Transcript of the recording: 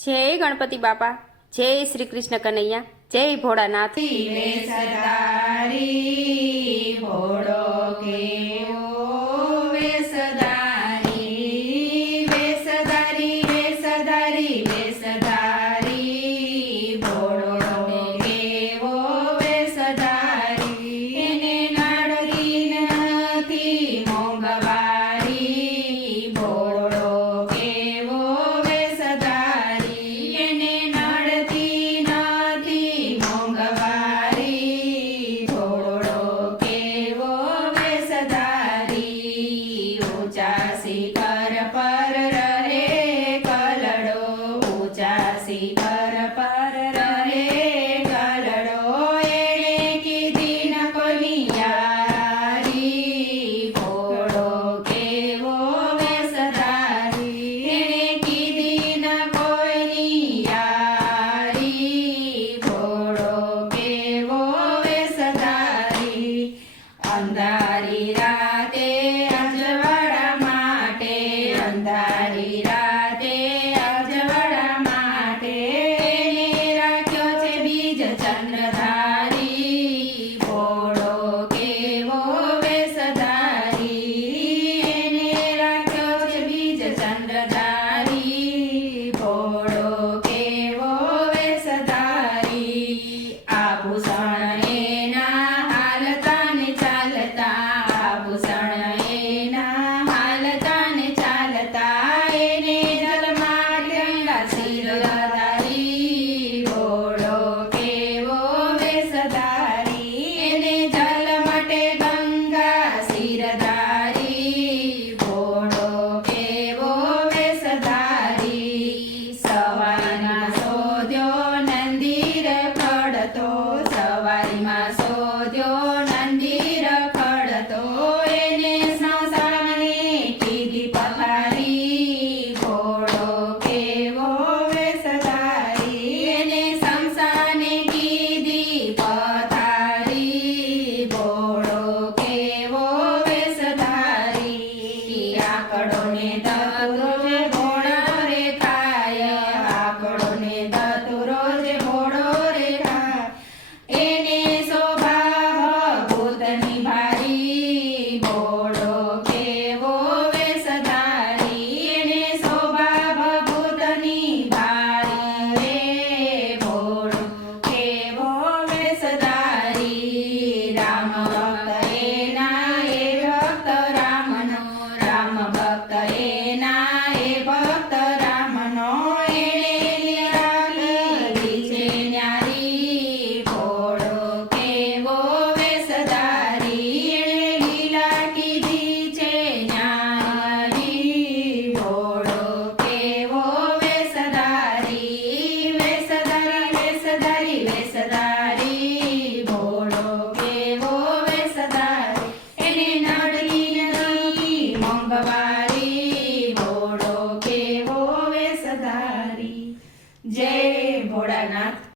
જય ગણપતિ બાપા, જય શ્રી કૃષ્ણ કનૈયા, જય ભોળાનાથ. વેશધારી ભોળો કેવો વેશધારી, વેશધારી વેશધારી વેશધારી ભોળો કેવો વેશધારી. એને નાળરી નથી મોંઘવારી, ભોળો કેવો વેશધારી. એને નડતી નથી મોંઘવારી, ભોળો કેવો વેશધારી. ઊંચા શિખર પર રહે કલડો, ઊંચા શિખર પર રહે કલડો. એણે કીધી ન કોઈની યારી, ભોળો કેવો વેશધારી. એણે કીધી ન કોઈની યારી, ભોળો કેવો વેશધારી. અંધારી